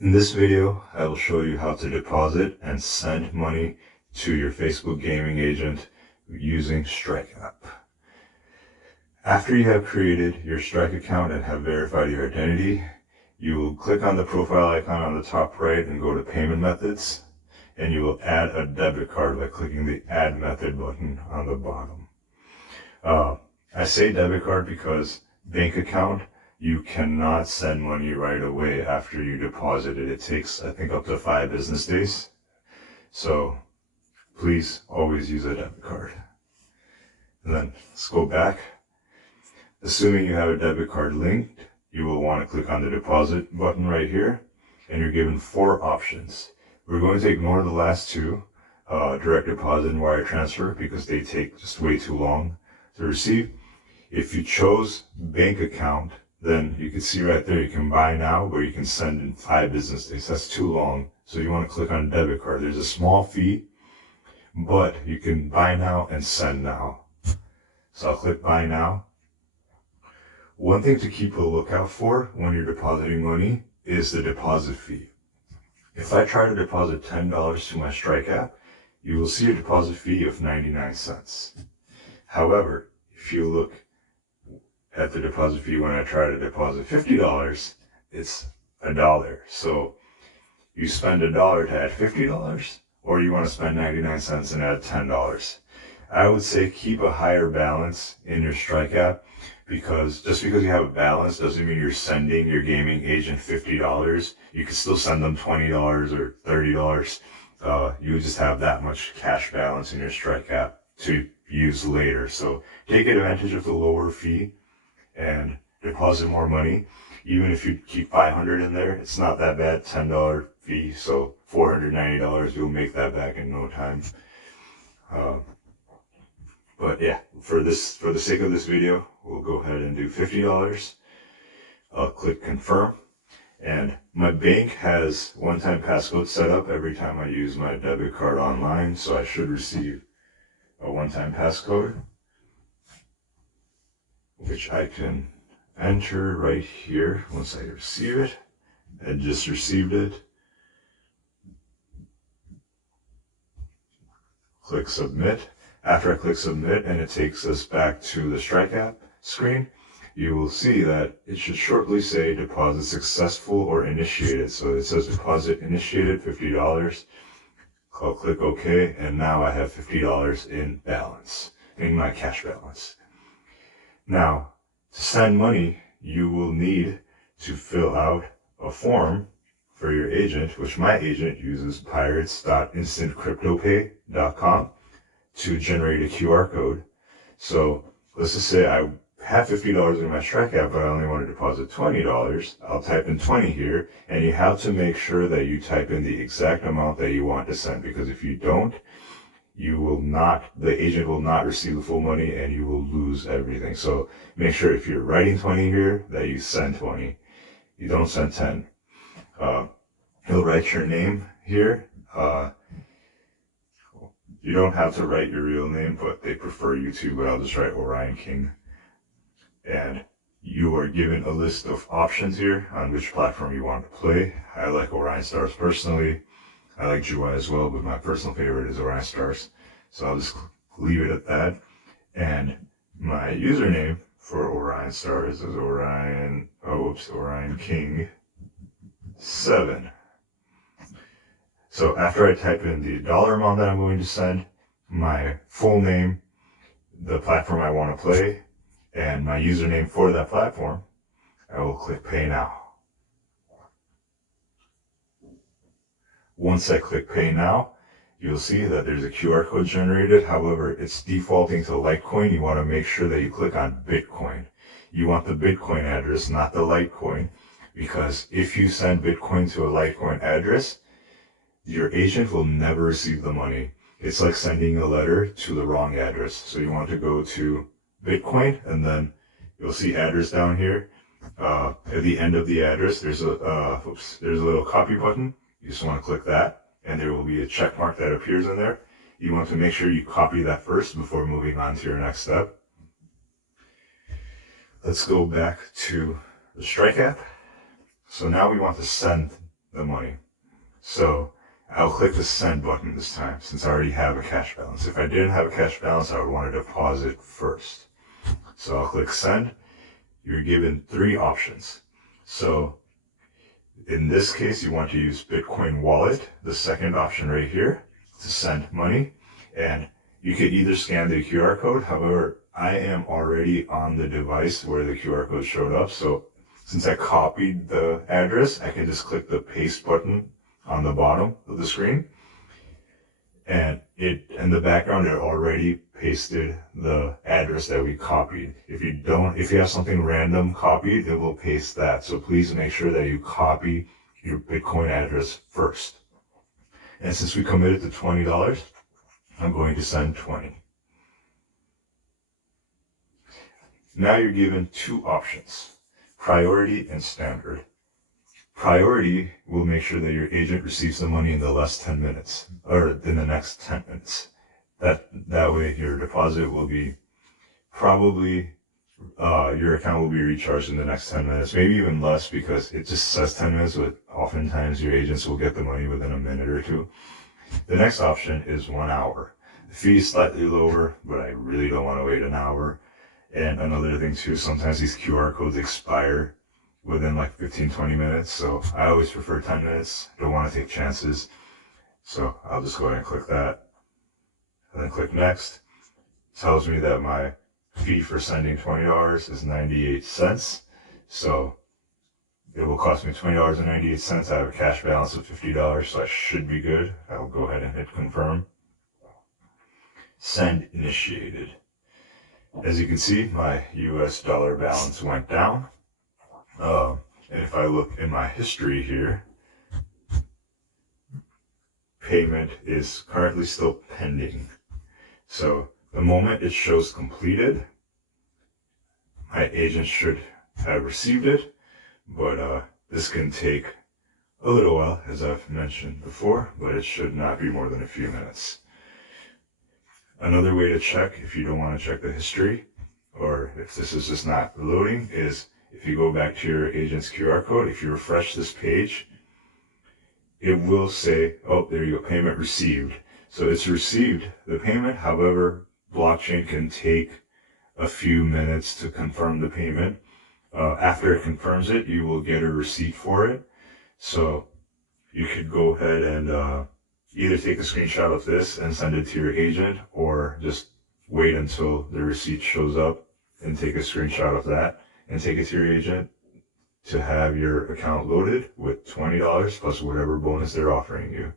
In this video, I will show you how to deposit and send money to your Facebook gaming agent using Strike app. After you have created your Strike account and have verified your identity, you will click on the profile icon on the top right and go to Payment Methods, and you will add a debit card by clicking the Add Method button on the bottom. I say debit card because bank account, you cannot send money right away after you deposit it. It takes, I think, up to 5 business days. So please always use a debit card. And then let's go back. Assuming you have a debit card linked, you will want to click on the deposit button right here, and you're given 4 options. We're going to ignore the last 2, direct deposit and wire transfer, because they take just way too long to receive. If you chose bank account, then you can see right there, you can buy now, where you can send in 5 business days. That's too long. So you want to click on debit card. There's a small fee, but you can buy now and send now. So I'll click buy now. One thing to keep a lookout for when you're depositing money is the deposit fee. If I try to deposit $10 to my Strike app, you will see a deposit fee of 99 cents. However, if you look at the deposit fee when I try to deposit $50, it's $1. So you spend $1 to add $50, or you want to spend 99 cents and add $10. I would say keep a higher balance in your Strike app, because just because you have a balance doesn't mean you're sending your gaming agent $50. You can still send them $20 or $30. You just have that much cash balance in your Strike app to use later. So take advantage of the lower fee and deposit more money. Even if you keep $500 in there, it's not that bad. $10 fee, so $490, you'll make that back in no time. But yeah, for the sake of this video, we'll go ahead and do $50. I'll click confirm, and my bank has one-time passcode set up every time I use my debit card online, so I should receive a one-time passcode, which I can enter right here once I receive it. I just received it. Click submit. After I click submit and it takes us back to the Strike app screen, you will see that it should shortly say deposit successful or initiated. So it says deposit initiated, $50. I'll click OK, and now I have $50 in balance, in my cash balance. Now, to send money, you will need to fill out a form for your agent, which my agent uses pirates.instantcryptopay.com to generate a QR code. So let's just say I have $50 in my Strike app, but I only want to deposit $20. I'll type in 20 here, and you have to make sure that you type in the exact amount that you want to send, because if you don't, the agent will not receive the full money and you will lose everything. So make sure if you're writing 20 here that you send 20. You don't send 10. He'll write your name here. You don't have to write your real name, but they prefer you to, but I'll just write Orion King. And you are given a list of options here on which platform you want to play. I like Orion Stars personally. I like Juwai as well, but my personal favorite is Orion Stars. So I'll just leave it at that. And my username for Orion Stars is Orion King 7. So after I type in the dollar amount that I'm going to send, my full name, the platform I want to play, and my username for that platform, I will click Pay Now. Once I click Pay Now, you'll see that there's a QR code generated. However, it's defaulting to Litecoin. You want to make sure that you click on Bitcoin. You want the Bitcoin address, not the Litecoin, because if you send Bitcoin to a Litecoin address, your agent will never receive the money. It's like sending a letter to the wrong address. So you want to go to Bitcoin, and then you'll see address down here. At the end of the address, there's a little copy button. You just want to click that, and there will be a check mark that appears in there. You want to make sure you copy that first before moving on to your next step. Let's go back to the Strike app. So now we want to send the money. So I'll click the send button this time since I already have a cash balance. If I didn't have a cash balance, I would want to deposit first. So I'll click send. You're given 3 options. So in this case, you want to use Bitcoin Wallet, the second option right here, to send money. And you could either scan the QR code. However, I am already on the device where the QR code showed up. So since I copied the address, I can just click the paste button on the bottom of the screen. And in the background, it already pasted the address that we copied. If you have something random copied, it will paste that. So please make sure that you copy your Bitcoin address first. And since we committed to $20, I'm going to send 20. Now you're given 2 options, priority and standard. Priority will make sure that your agent receives the money in the next 10 minutes. That way your deposit will be probably, your account will be recharged in the next 10 minutes, maybe even less because it just says 10 minutes, but oftentimes your agents will get the money within a minute or 2. The next option is 1 hour. The fee is slightly lower, but I really don't want to wait an hour. And another thing too, sometimes these QR codes expire within like 15-20 minutes. So I always prefer 10 minutes. Don't want to take chances. So I'll just go ahead and click that. And then click next. It tells me that my fee for sending $20 is 98 cents. So it will cost me $20.98. I have a cash balance of $50, so I should be good. I'll go ahead and hit confirm. Send initiated. As you can see, my US dollar balance went down. And if I look in my history here, payment is currently still pending. So the moment it shows completed, my agent should have received it, but this can take a little while, as I've mentioned before, but it should not be more than a few minutes. Another way to check, if you don't want to check the history, or if this is just not loading, is if you go back to your agent's QR code, if you refresh this page, it will say, oh, there you go, payment received. So it's received the payment. However, blockchain can take a few minutes to confirm the payment. After it confirms it, you will get a receipt for it. So you could go ahead and either take a screenshot of this and send it to your agent, or just wait until the receipt shows up and take a screenshot of that and take it to your agent to have your account loaded with $20 plus whatever bonus they're offering you.